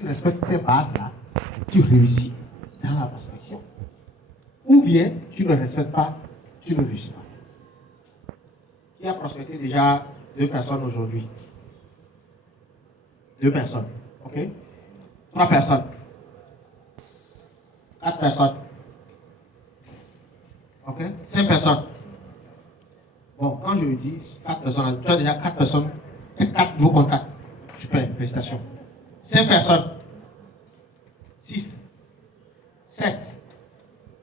Tu respectes ces bases-là, tu réussis dans la prospection. Ou bien, tu ne respectes pas, tu ne réussis pas. Qui a prospecté déjà 2 personnes aujourd'hui? 2 personnes. OK? 3 personnes. 4 personnes. OK? 5 personnes. Bon, quand je dis 4 personnes, tu as déjà 4 personnes, 4 nouveaux contacts. Super, félicitations. 5 personnes. 6. 7.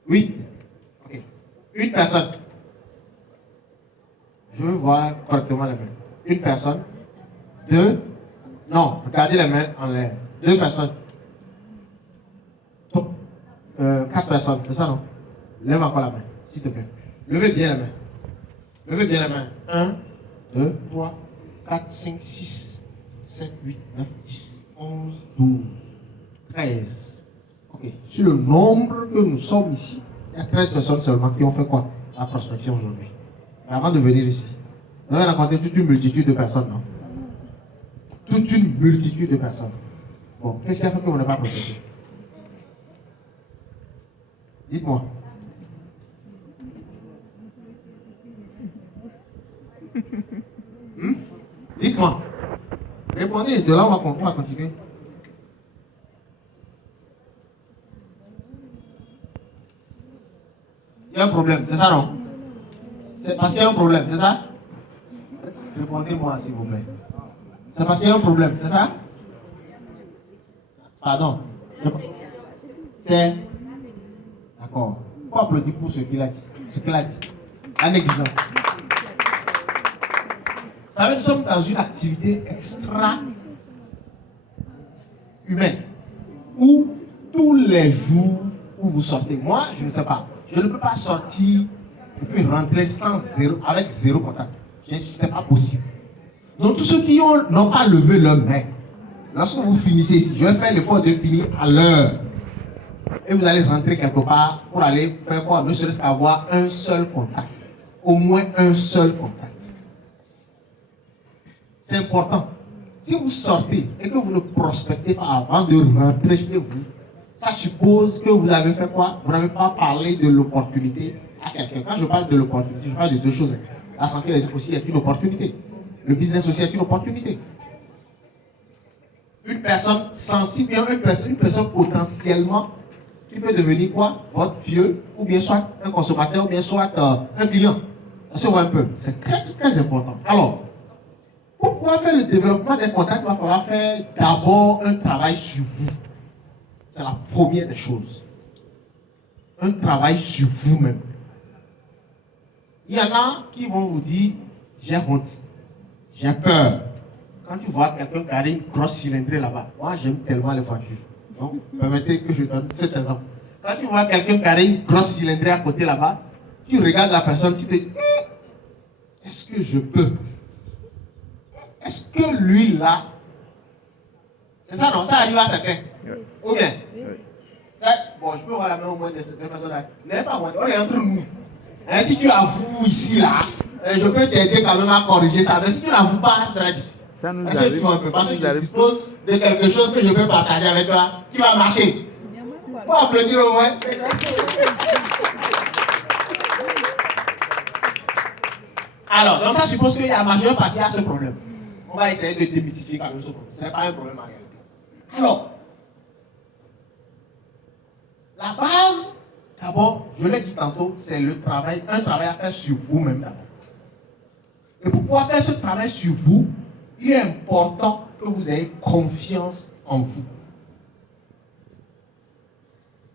8. OK. Une personne. Je veux voir correctement les mains. Une personne. 2. Non, regardez les mains en l'air. 2 personnes. 4 personnes, c'est ça non? Lève encore la main, s'il te plaît. Levez bien la main. Levez bien la main. 1, 2, 3, 4, 5, 6, 7, 8, 9, 10, 11, 12, 13. Ok. Sur le nombre que nous sommes ici, il y a 13 personnes seulement qui ont fait quoi? La prospection aujourd'hui. Mais avant de venir ici, vous avez rencontré toute une multitude de personnes, non? Toute une multitude de personnes. Bon, qu'est-ce qui a fait que vous n'avez pas prospecté? Dites-moi. Dites-moi. Répondez, de là on va continuer. Il y a un problème, c'est ça non? C'est parce qu'il y a un problème, c'est ça? Répondez-moi s'il vous plaît. C'est parce qu'il y a un problème, c'est ça? Pardon. C'est... D'accord. Il faut applaudir pour ce qu'il a dit. Ce qu'il a dit. La négligence. Vous savez, nous sommes dans une activité extra-humaine où tous les jours où vous sortez, moi, je ne sais pas, je ne peux pas sortir et puis rentrer avec zéro contact. Ce n'est pas possible. Donc, tous ceux qui n'ont pas levé leur main, lorsque vous finissez ici, je vais faire l'effort de finir à l'heure. Et vous allez rentrer quelque part pour aller faire quoi? Ne serait-ce qu'avoir un seul contact. Au moins un seul contact. C'est important. Si vous sortez et que vous ne prospectez pas avant de rentrer chez vous, ça suppose que vous avez fait quoi? Vous n'avez pas parlé de l'opportunité à quelqu'un. Quand je parle de l'opportunité, je parle de 2 choses. La santé aussi est une opportunité. Le business aussi est une opportunité. Une personne sensible, une personne potentiellement qui peut devenir quoi? Votre vieux, ou bien soit un consommateur, ou bien soit un client. Ça se voit un peu. C'est très, très important. Alors, pour pouvoir faire le développement des contacts, il va falloir faire d'abord un travail sur vous. C'est la première des choses. Un travail sur vous-même. Il y en a qui vont vous dire, j'ai honte, j'ai peur. Quand tu vois quelqu'un qui a une grosse cylindrée là-bas, moi j'aime tellement les voitures. Donc, permettez que je donne cet exemple. Quand tu vois quelqu'un qui a une grosse cylindrée à côté là-bas, tu regardes la personne, tu te dis, est-ce que je peux? Est-ce que lui là, c'est ça non? Ça arrive à certains. Ou bien? Bon, je peux voir la main au moins de cette personne-là. N'est pas moi, on est entre nous. Hein, si tu avoues ici là, je peux t'aider quand même à corriger ça. Mais si tu n'avoues pas, ça sera difficile. Ça nous arrive. Parce que je dispose de quelque chose que je peux partager avec toi qui va marcher. Faut applaudir au moins. Alors, donc ça suppose qu'il y a la majeure partie à ce problème. On va essayer de démystifier quand même ce problème. Ce n'est pas un problème en réalité. Alors, la base, d'abord, je l'ai dit tantôt, c'est le travail, un travail à faire sur vous-même d'abord. Et pour pouvoir faire ce travail sur vous, il est important que vous ayez confiance en vous.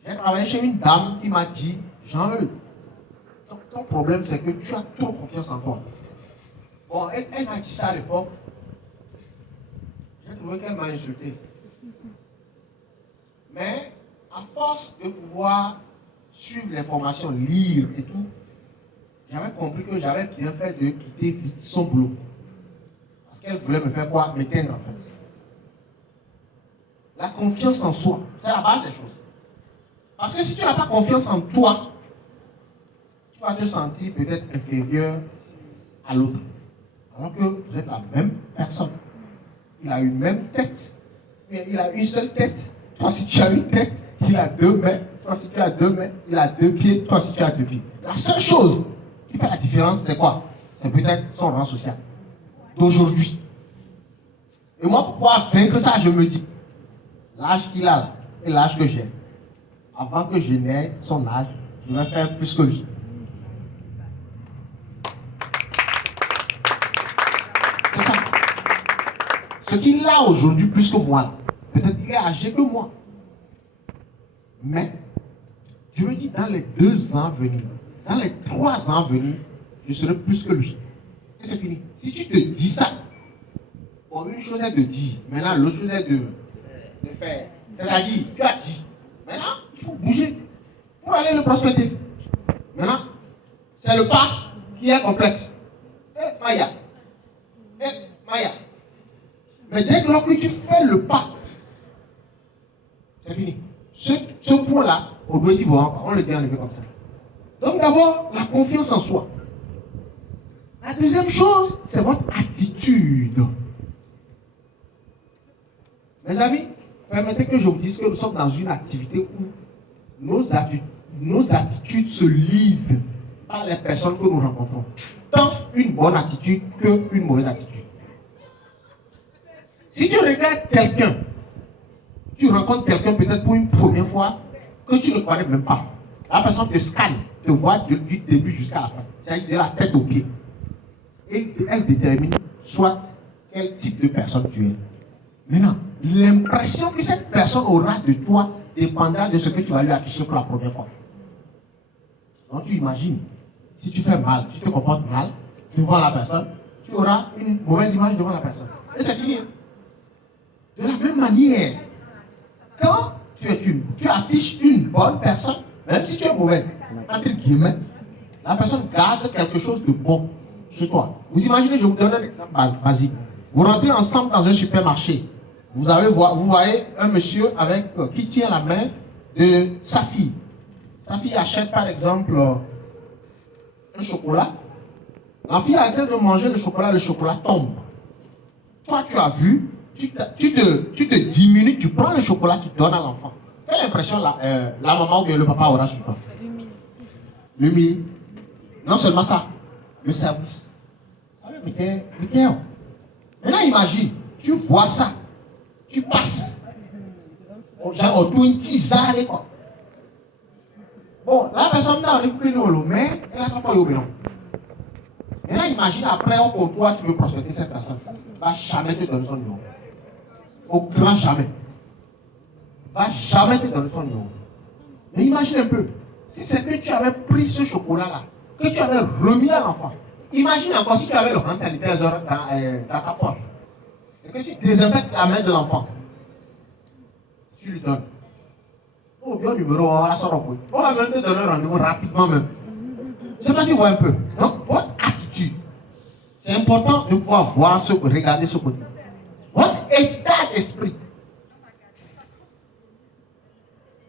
J'ai travaillé chez une dame qui m'a dit, Jean-Eudes, ton problème c'est que tu as trop confiance en toi. Bon, elle m'a dit ça à l'époque. J'ai trouvé qu'elle m'a insulté. Mais, à force de pouvoir suivre les formations, lire et tout, j'avais compris que j'avais bien fait de quitter vite son boulot. Parce qu'elle voulait me faire quoi? M'éteindre en fait. La confiance en soi, c'est la base des choses. Parce que si tu n'as pas confiance en toi, tu vas te sentir peut-être inférieur à l'autre. Alors que vous êtes la même personne. Il a une même tête, il a une seule tête. Toi, si tu as une tête, il a 2 mains. Toi, si tu as 2 mains, il a 2 pieds. Toi, si tu as 2 pieds. La seule chose qui fait la différence, c'est quoi? C'est peut-être son rang social d'aujourd'hui. Et moi, pour pouvoir vaincre ça, je me dis, l'âge qu'il a là, et l'âge que j'ai, avant que je n'aie son âge, je vais faire plus que lui. C'est ça. Ce qu'il a aujourd'hui plus que moi, peut-être qu'il est âgé que moi. Mais, je me dis, dans les 2 ans à venir, dans les 3 ans à venir, je serai plus que lui. Et c'est fini. Si tu te dis ça, bon, une chose est de dire, maintenant l'autre chose est de faire. C'est-à-dire, tu as dit, maintenant, il faut bouger pour aller le prospecter. Maintenant, c'est le pas qui est complexe. Maya. Maya. Mais dès que tu fais le pas, c'est fini. Ce point-là, on doit dire, on le dit enlevé comme ça. Donc d'abord, la confiance en soi. La deuxième chose, c'est votre attitude. Mes amis, permettez que je vous dise que nous sommes dans une activité où nos attitudes se lisent par les personnes que nous rencontrons. Tant une bonne attitude qu'une mauvaise attitude. Si tu regardes quelqu'un, tu rencontres quelqu'un peut-être pour une première fois que tu ne connais même pas. La personne te scanne, te voit du début jusqu'à la fin. C'est-à-dire de la tête aux pieds. Et elle détermine soit quel type de personne tu es. Maintenant, l'impression que cette personne aura de toi dépendra de ce que tu vas lui afficher pour la première fois. Donc tu imagines, si tu fais mal, tu te comportes mal devant la personne, tu auras une mauvaise image devant la personne. Et c'est fini. De la même manière, quand tu affiches une bonne personne, même si tu es mauvaise, entre guillemets, la personne garde quelque chose de bon chez toi. Vous imaginez, je vous donne un exemple basique. Vous rentrez ensemble dans un supermarché. Vous voyez un monsieur qui tient la main de sa fille. Sa fille achète par exemple un chocolat. La fille a train de manger le chocolat tombe. Toi, tu as vu, tu te diminues, tu prends le chocolat, tu donnes à l'enfant. Quelle impression la maman ou bien le papa aura sur toi? L'humilité. Non seulement ça, le service. Maintenant, imagine, tu vois ça, tu passes. Genre, tu une tisane, quoi. Bon, la personne n'a rien pris l'eau, mais elle n'a pas eu l'eau. Maintenant, imagine, après, pour toi, tu veux prospecter cette personne. Va jamais te donner son numéro. Au grand jamais. Va jamais te donner son numéro. Mais imagine un peu, si c'est que tu avais pris ce chocolat-là, que tu avais remis à l'enfant, imagine encore si tu avais le hand sanitaire dans ta poche, et que tu désinfectes la main de l'enfant, tu lui donnes. Oh, bien numéro, on va même te donner un rendez-vous rapidement même. Je ne sais pas si vous voyez un peu. Donc, votre attitude, c'est important de pouvoir regarder ce côté. Votre état d'esprit.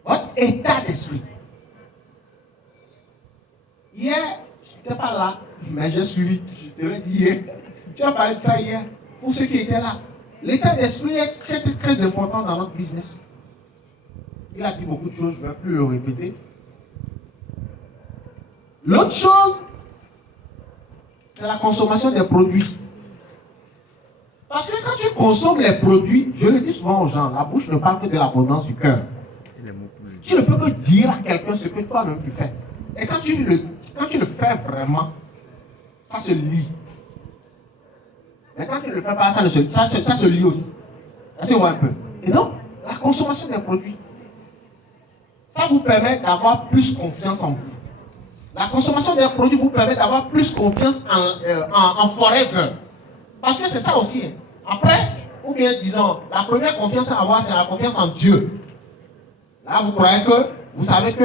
Votre état d'esprit. Hier, je n'étais pas là, mais j'ai suivi. Je te l'ai dit hier. Tu as parlé de ça hier. Pour ceux qui étaient là. L'état d'esprit est très, très, très important dans notre business. Il a dit beaucoup de choses, je ne vais plus le répéter. L'autre chose, c'est la consommation des produits. Parce que quand tu consommes les produits, je le dis souvent aux gens, la bouche ne parle que de l'abondance du cœur. Tu ne peux que dire à quelqu'un ce que toi-même tu fais. Et quand tu le fais vraiment, ça se lit. Mais quand tu ne le fais pas, ça se lit aussi. Ça se voit un peu. Et donc, la consommation des produits, ça vous permet d'avoir plus confiance en vous. La consommation des produits vous permet d'avoir plus confiance en forever. Parce que c'est ça aussi. Après, ou bien disons, la première confiance à avoir, c'est la confiance en Dieu. Là, vous savez que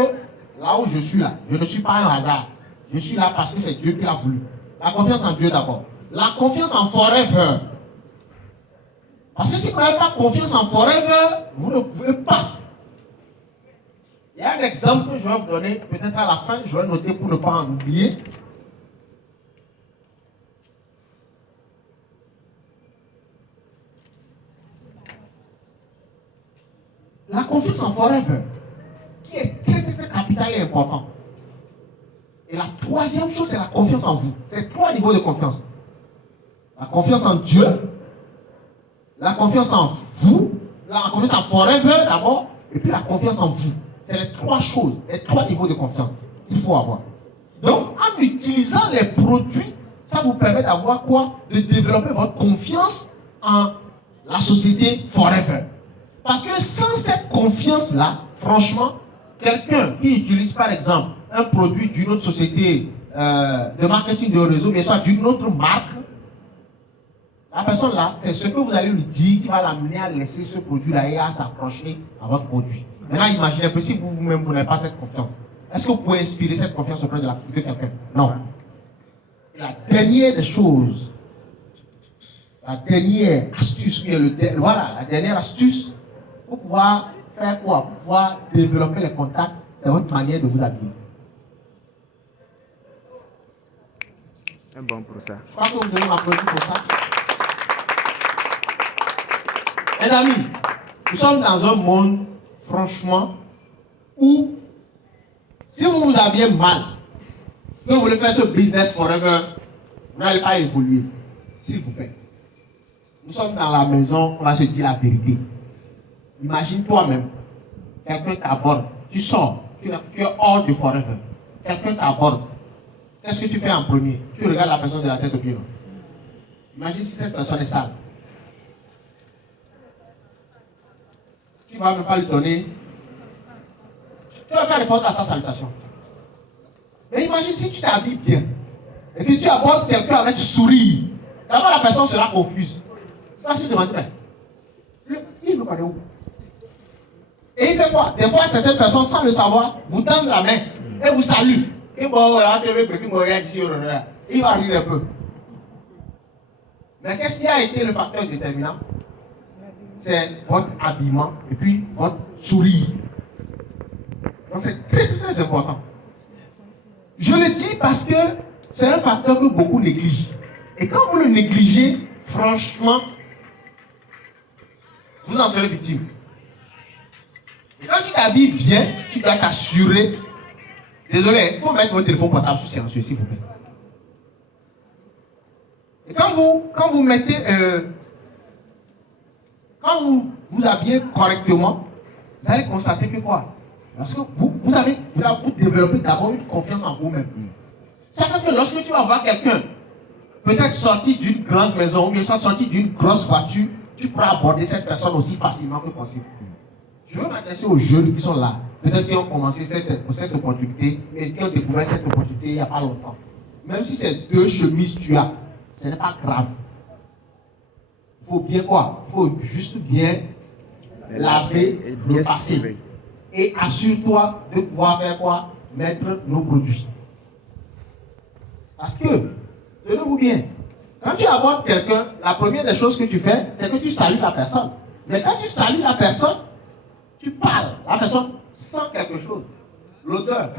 là où je suis là, je ne suis pas un hasard. Je suis là parce que c'est Dieu qui l'a voulu. La confiance en Dieu d'abord. La confiance en forever. Parce que si vous n'avez pas confiance en forever, vous ne pouvez pas. Il y a un exemple que je vais vous donner, peut-être à la fin, je vais noter pour ne pas en oublier. la confiance en forever, qui est très, très, très capitale et important. Et la troisième chose, c'est la confiance en vous. C'est 3 niveaux de confiance. La confiance en Dieu, la confiance en vous, la confiance en forever d'abord, et puis la confiance en vous. C'est les 3 choses, les 3 niveaux de confiance qu'il faut avoir. Donc, en utilisant les produits, ça vous permet d'avoir quoi? De développer votre confiance en la société forever. Parce que sans cette confiance-là, franchement, quelqu'un qui utilise par exemple un produit d'une autre société de marketing de réseau, mais soit d'une autre marque, la personne là, c'est ce que vous allez lui dire qui va l'amener à laisser ce produit-là et à s'accrocher à votre produit. Maintenant, imaginez un peu si vous-même vous n'avez pas cette confiance. Est-ce que vous pouvez inspirer cette confiance auprès de quelqu'un? Non. Et la dernière des choses, la dernière astuce, la dernière astuce pour pouvoir faire quoi? Pour pouvoir développer les contacts, c'est votre manière de vous habiller. Un bon pour ça. Je crois que vous devez m'applaudir pour ça. Mes amis, nous sommes dans un monde, franchement, où si vous vous habillez mal, que vous voulez faire ce business forever, vous n'allez pas évoluer. S'il vous plaît. Nous sommes dans la maison, on va se dire la vérité. Imagine toi-même, quelqu'un t'aborde, tu sors, tu es hors de forever. Quelqu'un t'aborde. Qu'est-ce que tu fais en premier? Tu regardes la personne de la tête aux pieds. Imagine si cette personne est sale. Tu ne vas même pas lui donner. Tu ne vas pas répondre à sa salutation. Mais imagine si tu t'habilles bien et que tu abordes quelqu'un avec sourire. D'abord, la personne sera confuse. Tu vas se demander, mais il me connaît où? Et il fait quoi? Des fois, certaines personnes, sans le savoir, vous tendent la main et vous saluent. Il va rire un peu. Mais qu'est-ce qui a été le facteur déterminant? C'est votre habillement et puis votre sourire. Donc c'est très très important. Je le dis parce que c'est un facteur que beaucoup négligent. Et quand vous le négligez, franchement, vous en serez victime. Et quand tu t'habilles bien, tu dois t'assurer. Désolé, il faut mettre votre téléphone portable sur silencieux, s'il vous plaît. Et quand vous mettez, quand vous vous habillez correctement, vous allez constater que quoi? Parce que vous développez d'abord une confiance en vous-même. Ça fait que lorsque tu vas voir quelqu'un, peut-être sorti d'une grande maison ou bien sorti d'une grosse voiture, tu pourras aborder cette personne aussi facilement que possible. Je veux m'adresser aux jeunes qui sont là. Peut-être qui ont commencé cette opportunité, mais qui ont découvert cette opportunité il n'y a pas longtemps. Même si c'est 2 chemises tu as, ce n'est pas grave. Il faut bien quoi? Il faut juste bien laver, repasser. Et assure-toi de pouvoir faire quoi? Mettre nos produits. Parce que, tenez-vous bien, quand tu abordes quelqu'un, la première des choses que tu fais, c'est que tu salues la personne. Mais quand tu salues la personne, tu parles. La personne sent quelque chose. L'odeur.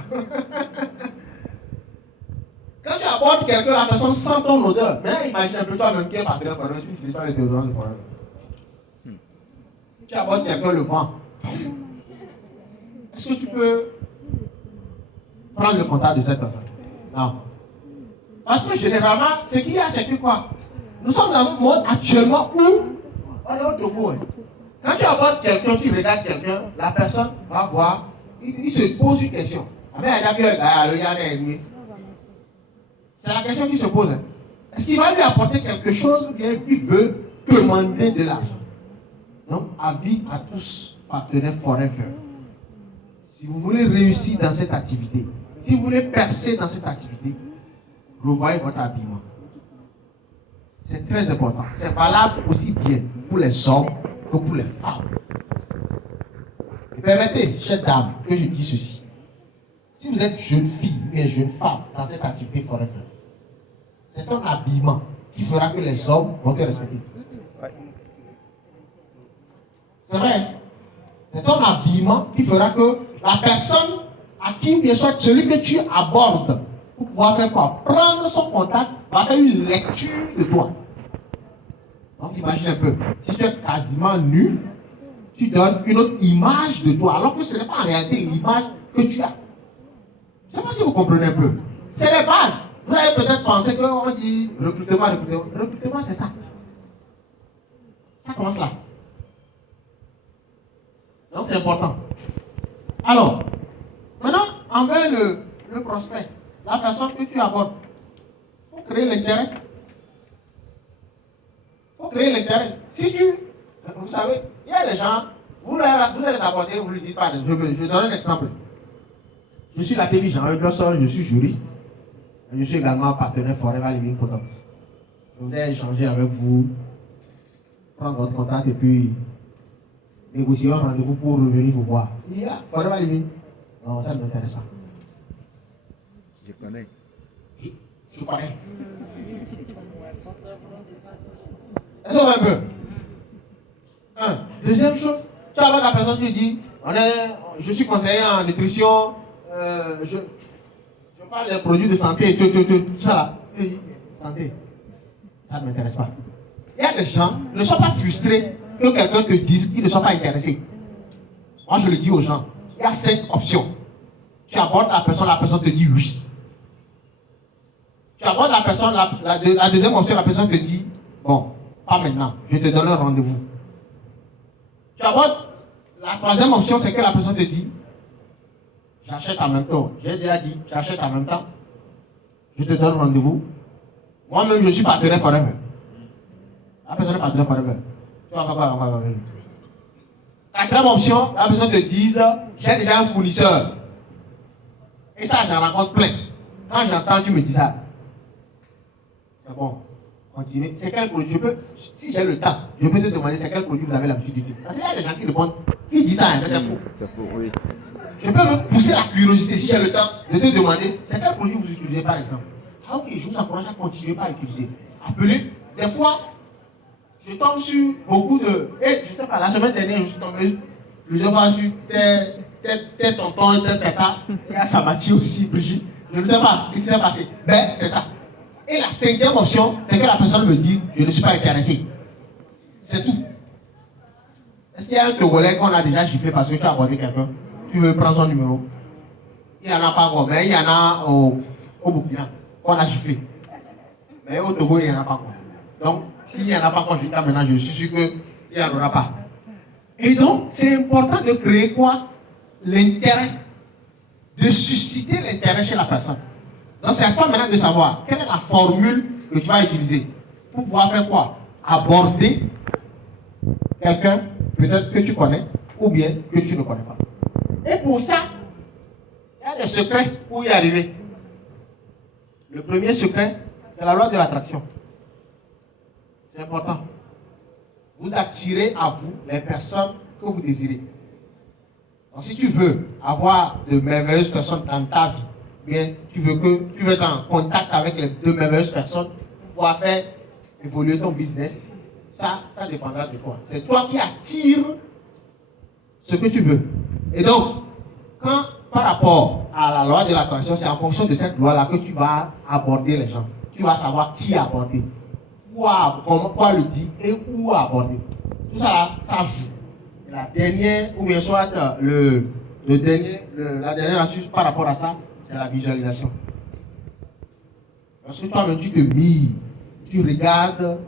Quand tu abordes quelqu'un, la personne sent ton odeur. Mais imagine un peu toi-même qui est partenaire forever, tu n'utilises pas les déodorants de forever. Tu abordes quelqu'un le vent. Est-ce que tu peux prendre le contact de cette personne? Non. Parce que généralement, ce qu'il y a, c'est que quoi? Nous sommes dans un monde actuellement où on est au bout. Quand tu abordes quelqu'un, tu regardes quelqu'un, la personne va voir, il se pose une question. C'est la question qui se pose. Est-ce qu'il va lui apporter quelque chose ou bien il veut demander de l'argent? Donc, avis à tous, partenaires forever. Si vous voulez réussir dans cette activité, si vous voulez percer dans cette activité, revoyez votre habillement. C'est très important. C'est valable aussi bien pour les hommes que pour les femmes. Et permettez, chère dame, que je dise ceci. Si vous êtes jeune fille ou jeune femme dans cette activité forever, c'est ton habillement qui fera que les hommes vont te respecter. C'est vrai. C'est ton habillement qui fera que la personne à qui, bien sûr, celui que tu abordes, pour pouvoir faire quoi? Prendre son contact, va faire une lecture de toi. Donc imagine un peu, si tu es quasiment nu, tu donnes une autre image de toi, alors que ce n'est pas en réalité une image que tu as. Je ne sais pas si vous comprenez un peu. C'est les bases. Vous avez peut-être pensé qu'on dit recrutement. Recrutement, c'est ça. Ça commence là. Donc c'est important. Alors, maintenant, envers le prospect, la personne que tu abordes, il faut créer l'intérêt. Il faut créer l'intérêt. Si tu, vous savez, il y a des gens, vous allez les aborder, vous ne lui dites pas. Je donne un exemple. Je suis Latemi Jean Glossor, je suis juriste. Je suis également partenaire Forever Living Products. Je voudrais échanger avec vous, prendre votre contact et puis négocier un rendez-vous pour revenir vous voir. Il y a Forever Living. Non, ça ne m'intéresse pas. Je connais. Je connais. Est-ce qu'on va un peu? Deuxième chose, tu as la personne qui lui dit je suis conseiller en nutrition, je parle des produits de santé, tout ça là. Santé, ça ne m'intéresse pas. Il y a des gens, ne sois pas frustré que quelqu'un te dise qu'il ne soit pas intéressé. Moi je le dis aux gens, il y a 5 options. Tu abordes la personne te dit oui. Tu abordes la personne, la deuxième option, la personne te dit bon, pas maintenant, je te donne un rendez-vous. Tu abordes la troisième option, c'est que la personne te dit j'achète en même temps. J'ai déjà dit j'achète en même temps. Je te donne rendez-vous. Moi-même, je suis partenaire forever. La personne est partenaire forever. Tu vas voir. Quatrième option, la personne te dit j'ai déjà un fournisseur. Et ça, j'en rencontre plein. Quand j'entends, tu me dis ça. C'est bon. Continuez. C'est quel produit? Si j'ai le temps, je peux te demander c'est quel produit vous avez l'habitude d'utiliser. Parce qu'il y a des gens qui répondent, qui disent ça, mais c'est faux. C'est faux, oui. Je peux me pousser la curiosité si j'ai le temps de te demander c'est quel produit vous utilisez par exemple. Ah ok, je vous encourage à continuer par utiliser. Appelez. Des fois, je tombe sur beaucoup de. Et je sais pas, la semaine dernière, je suis tombé plusieurs fois sur tes tontons, tes tétas. Et à Samati aussi, Brigitte. Je ne sais pas ce qui s'est passé. Mais c'est ça. Et la cinquième option, c'est que la personne me dise je ne suis pas intéressé. C'est tout. Est-ce qu'il y a un Togolais qu'on a déjà giflé parce que tu as abordé quelqu'un? Tu veux prendre son numéro? Il n'y en a pas encore, mais il y en a au Burkina qu'on a giflé. Mais au Togo, il n'y en a pas encore. Donc, s'il n'y en a pas encore jusqu'à maintenant, je suis sûr qu'il n'y en aura pas. Et donc, c'est important de créer quoi? L'intérêt. De susciter l'intérêt chez la personne. Donc, c'est à toi maintenant de savoir quelle est la formule que tu vas utiliser pour pouvoir faire quoi? Aborder quelqu'un, peut-être que tu connais, ou bien que tu ne connais pas. Et pour ça, il y a des secrets pour y arriver. Le premier secret, c'est la loi de l'attraction. C'est important. Vous attirez à vous les personnes que vous désirez. Donc, si tu veux avoir de merveilleuses personnes dans ta vie, bien, tu veux être en contact avec les 2 merveilleuses personnes pour pouvoir faire évoluer ton business, ça dépendra de toi. C'est toi qui attires ce que tu veux. Et donc, par rapport à la loi de l'attraction, c'est en fonction de cette loi-là que tu vas aborder les gens. Tu vas savoir qui aborder, quoi le dire et où aborder. Tout ça là, ça joue. Et la dernière, ou bien soit la dernière astuce par rapport à ça, c'est la visualisation. Parce que toi-même, tu te mires, tu regardes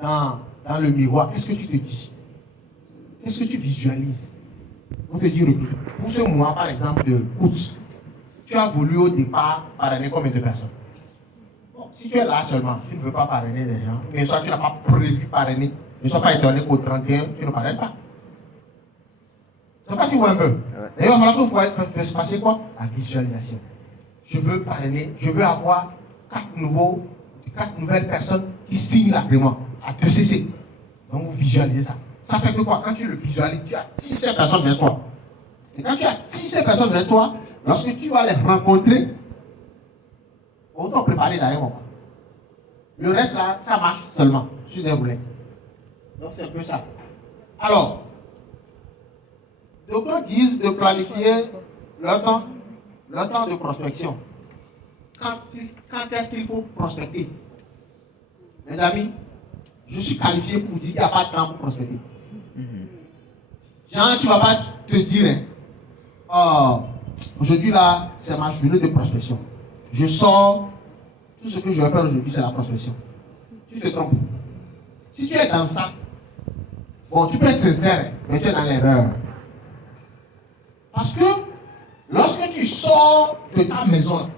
dans le miroir, qu'est-ce que tu te dis? Qu'est-ce que tu visualises? On te dit, pour ce mois, par exemple, de août, tu as voulu au départ parrainer combien de personnes? Bon, si tu es là seulement, tu ne veux pas parrainer des gens, mais soit tu n'as pas prévu parrainer, ne sois pas étonné qu'au 31, tu ne parraines pas. Je ne sais pas si vous voyez un peu. Et il va falloir que vous fassiez passer quoi? La visualisation. Je veux parrainer, je veux avoir 4 nouvelles personnes qui signent l'agrément à 2CC. Donc vous visualisez ça. Ça fait que quoi? Quand tu le visualises, tu as 6 personnes vers toi. Et quand tu as 6 personnes vers toi, lorsque tu vas les rencontrer, autant préparer d'aller voir. Le reste là, ça marche seulement sur des roulettes. Donc c'est un peu ça. Alors, d'autres disent de planifier le temps de prospection. Quand est-ce qu'il faut prospecter? Mes amis, je suis qualifié pour vous dire qu'il n'y a pas de temps pour prospecter. Genre, tu ne vas pas te dire, hein, oh, aujourd'hui là, c'est ma journée de prospection. Je sors, tout ce que je vais faire aujourd'hui, c'est la prospection. Tu te trompes. Si tu es dans ça, bon, tu peux être sincère, mais tu es dans l'erreur. Parce que lorsque tu sors de ta maison,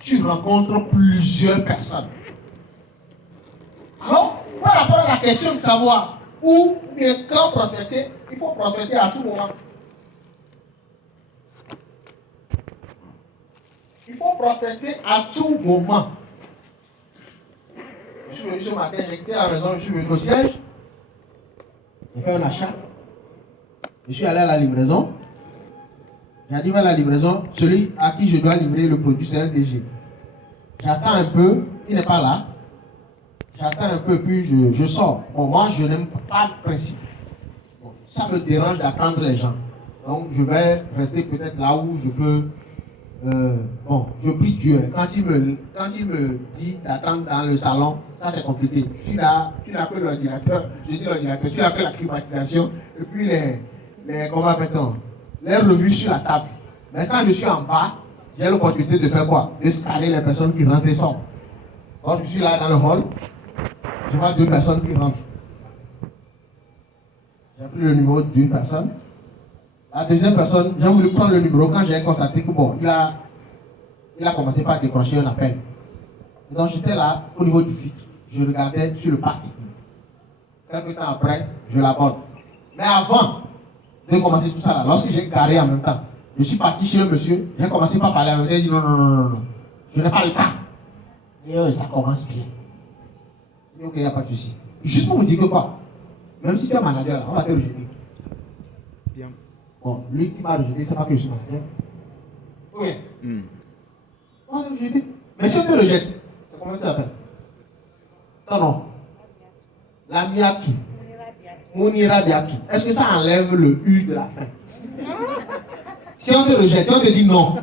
tu rencontres plusieurs personnes. Alors, par rapport à la question de savoir où et quand prospecter, il faut prospecter à tout moment. Il faut prospecter à tout moment. Je suis venu ce matin, j'ai quitté la maison, je suis venu au siège. J'ai fait un achat. Je suis allé à la livraison. J'arrive à la livraison. Celui à qui je dois livrer le produit, c'est un DG. J'attends un peu, il n'est pas là. J'attends un peu, puis je sors. Bon, moi, je n'aime pas le principe. Bon, ça me dérange d'attendre les gens. Donc, je vais rester peut-être là où je peux. Bon, je prie Dieu. Quand il me dit d'attendre dans le salon, ça c'est compliqué. Tu n'as que l'ordinateur, je dis l'ordinateur, tu n'as que la climatisation, et puis comment appelle-t-on, les revues sur la table. Mais quand je suis en bas, j'ai l'opportunité de faire quoi? De scanner les personnes qui rentrent et sortent. Donc, je suis là dans le hall, je vois 2 personnes qui rentrent. J'ai pris le numéro d'une personne. La deuxième personne, j'ai voulu prendre le numéro quand j'ai constaté que bon, il a commencé par décrocher un appel. Et donc j'étais là, au niveau du filtre, je regardais sur le parking. Quelques temps après, je l'aborde. Mais avant de commencer tout ça là, lorsque j'ai garé en même temps, je suis parti chez le monsieur, j'ai commencé par parler avec lui, il a dit non, je n'ai pas le temps. Et ça commence bien. Il dit ok, il n'y a pas de souci. Juste pour vous dire que quoi, même si tu es manager là, on va te rejeter. Bien. Bon, lui qui m'a rejeté, c'est pas que je suis manager. Oui. On va te rejeter. Mais si on te rejette, c'est comment tu t'appelles? Non. La miatu. Mounira biatu. Est-ce que ça enlève le U de la fin? Si on te rejette, si on te dit non,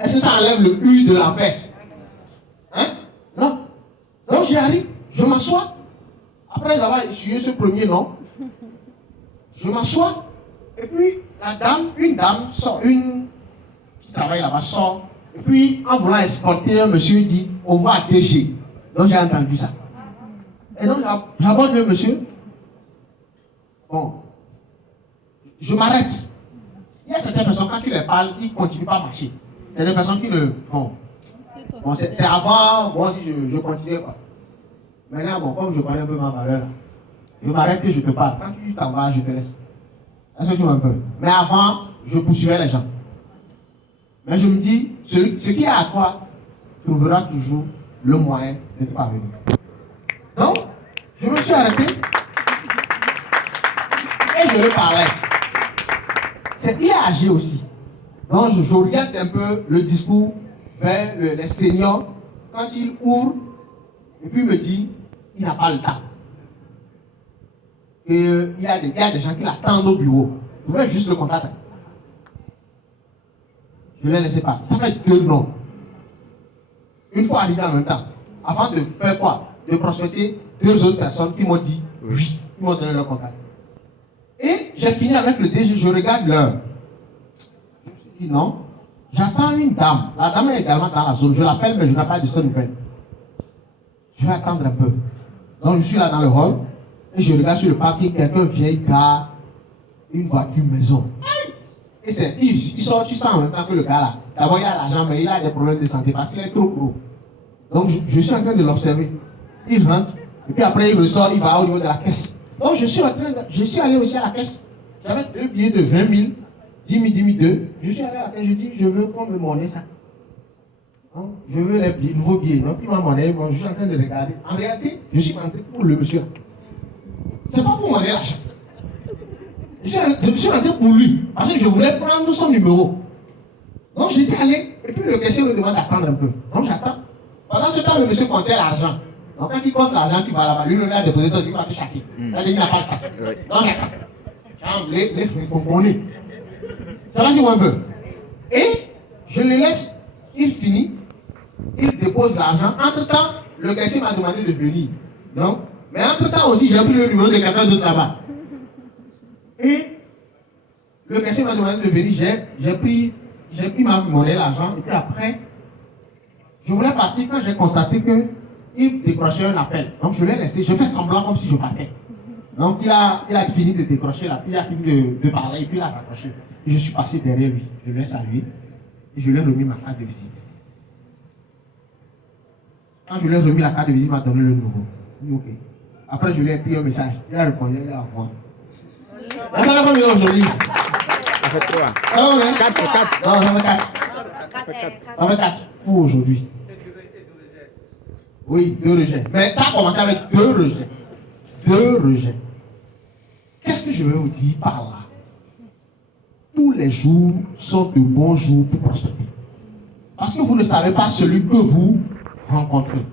est-ce que ça enlève le U de la fin? Hein? Non. Donc j'arrive, je m'assois. Après avoir essuyé ce premier nom, je m'assois. Et puis une dame sort, une qui travaille là-bas sort. Et puis en voulant escorter un monsieur, il dit on va à DG. Donc j'ai entendu ça. Et donc j'aborde le monsieur. Bon, je m'arrête. Il y a certaines personnes, quand tu les parles, ils ne continuent pas à marcher. Il y a des personnes qui ne. Bon c'est avant, moi si je continuais quoi. Maintenant, bon, comme je connais un peu ma valeur, je m'arrête et je te parle. Quand tu t'en vas, je te laisse. Est-ce que tu vois un peu? Mais avant, je poursuivais les gens. Mais je me dis, ce qui est à toi trouvera toujours le moyen de te parvenir. Donc, je me suis arrêté et je lui parlais. Il a agi aussi. Donc, j'oriente un peu le discours vers les seniors quand il ouvre et puis me dit, il n'a pas le temps. Et il y a des gens qui l'attendent au bureau. Vous voulez juste le contact. Je ne les laissais pas. Ça fait 2 noms. Une fois arrivé en même temps, avant de faire quoi? De prospecter 2 autres personnes qui m'ont dit oui, qui m'ont donné leur contact. Et j'ai fini avec le DG, je regarde l'heure. Je me suis dit non, j'attends une dame. La dame est également dans la zone. Je l'appelle, mais je n'ai pas de son nouvelle. Je vais attendre un peu. Donc je suis là dans le hall et je regarde sur le parking, quelqu'un vieille gare, une voiture maison. Et il sort, tu sens en même temps que le gars là. D'abord il a l'argent, mais il a des problèmes de santé parce qu'il est trop gros. Donc je suis en train de l'observer. Il rentre, et puis après il ressort, il va au niveau de la caisse. Donc je suis allé aussi à la caisse. J'avais 2 billets de 20 000, 10 000, 10 000, 2. Je suis allé à la caisse, je dis, je veux qu'on me monnaie ça. Donc, je veux les nouveaux billets. Donc il m'a monnaie, bon, je suis en train de regarder. En réalité, je suis rentré pour le monsieur. C'est pas pour monnaie l'argent. Je suis rentré pour lui, parce que je voulais prendre son numéro. Donc j'étais allé, et puis le caissier me demande d'attendre un peu. Donc j'attends. Pendant ce temps, le monsieur comptait l'argent. Donc quand il compte l'argent, tu vas là-bas. Lui-même a déposé ton, il va te chasser. Là, il n'a pas le temps. Donc j'attends. Les comprenez. Ça va sur un peu. Et je le laisse, il finit, il dépose l'argent. Entre-temps, le caissier m'a demandé de venir. Donc, mais entre-temps aussi, j'ai pris le numéro de quelqu'un d'autre là-bas. Et Le caissier m'a demandé de venir, j'ai pris ma monnaie, l'argent, et puis après, je voulais partir quand j'ai constaté qu'il décrochait un appel. Donc je l'ai laissé, je fais semblant comme si je partais. Donc il a fini de décrocher, il a fini de parler, et puis il a raccroché. Et je suis passé derrière lui, je lui ai salué, et je lui ai remis ma carte de visite. Quand je lui ai remis la carte de visite, il m'a donné le numéro. Il dit ok. Après, je lui ai écrit un message. Il a répondu, il a envoyé. On s'en va combien aujourd'hui? Ça fait 3. Ah ouais? 4. Non, ça fait 4. Ça fait 4 pour aujourd'hui. Oui, 2 rejets. Mais ça a commencé avec 2 rejets. 2 rejets. Qu'est-ce que je vais vous dire par là? Tous les jours sont de bons jours pour prospérer. Parce que vous ne savez pas celui que vous rencontrez.